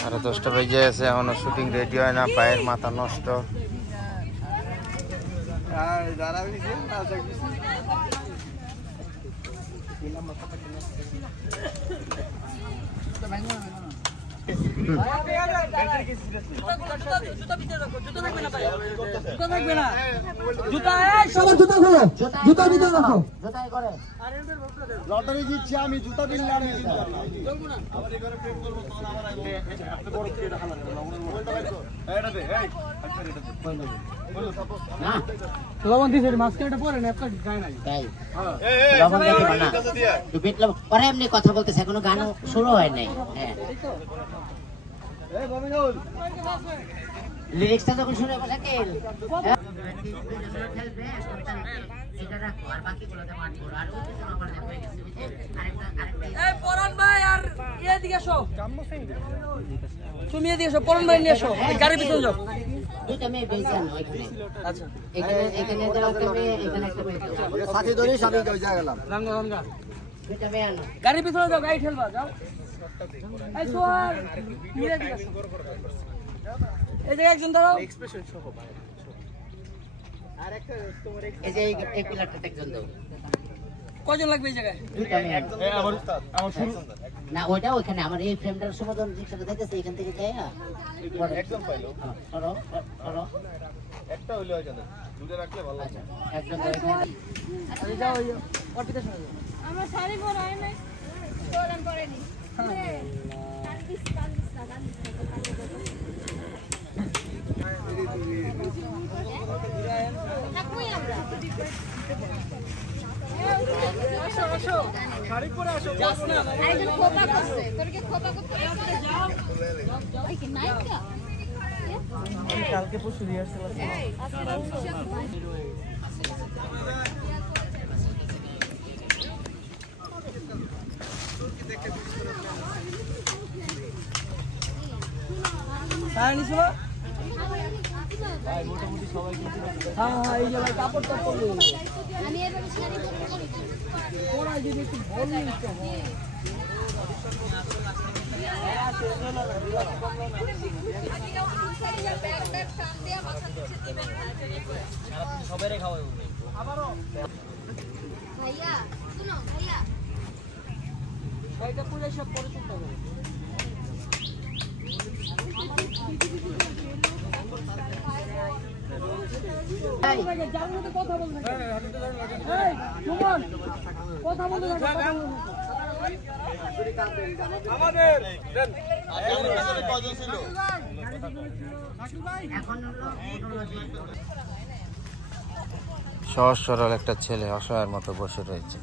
10:30 বেজে গেছে, এখনো শুটিং রেডি হয় না, পায়ের মাথা নষ্ট। লটারি জিতছি আমি, জুতা কিনলে আমি লবণ দিছে মাঝখানে পরে না একটা গায় নাই তাই লবণ দিতে না তো বিট লবণ পরে এমনি কথা বলতেছে, এখনো গান শুরু হয় নাই। হ্যাঁ এই বমিনুল লিরিক্সটা যখন শুনে বসে কে এটা রাখো আর বাকিগুলোতে মার করো আর ওই কিছু না করে হয়ে গেছে বুঝছেন। আরেকটা এই পরান ভাই আর এদিকে এসো, তুমি এদিকে এসো, পরান ভাই নিয়ে এসো, গাড়ির পিছনে যাও। দুইটা মেয়ে বেজান ওইখানে। আচ্ছা এখানে দাও, তুমি এখানে একটা মেয়ে দাও, সাথে ধরে সবাই কই যা গেলাম রাঙ্গা রাঙ্গা দুইটা মেয়ে আনো, গাড়ির পিছনে যাও, গাড়ি ঠেলবা যাও। এই সোয়ার নিয়ে এদিকে এসো, এই যে একজন দাঁড়াও, এক্সপ্রেশন সহ ভাই। আর একটা তোমার এই যে এই পিলারটা একজন দাও। কয়জন লাগবে এই জায়গায়? দুইটা মেয়ে একজন। আমার উস্তাদ আমার শুরু না ওইটা ওখানে আমার এই ফ্রেমটার সমাধান যেটা দেখতেছে এখান থেকে যায় না একদম পাইলো। সরো সরো একটা হইলো হয়ে যাবে, দুটো রাখলে ভালো আছে। একদম আরে যাও ওই অর্পিতা শুনে যাও। আমার শাড়ি পরা হয় নাই, তোরান পরেনি। শাড়ি পরে আসো, যাস না আইজন খোপা করছে, তোর কি খোপা করতে আসছে? যাও ওই কি নাইকা আমি কালকে পরশু রিহার্সাল আছে। তাই নিছো না ভাই? মোটামুটি সবাই কিছু হ্যাঁ হ্যাঁ এই যে ভাই কাপড় তো পরলো আমি এভাবে শাড়ি পরে পরা যদি একটু বললি তো সবাই খাওয়াই আবারও ভাইয়া শুনো ভাইয়া এটা পুরো সব পরে চিন্তা করো। কথা বলবে কথা বলবে আমাদের সহজ সরল একটা ছেলে অসহায়ের মতো বসে রয়েছে।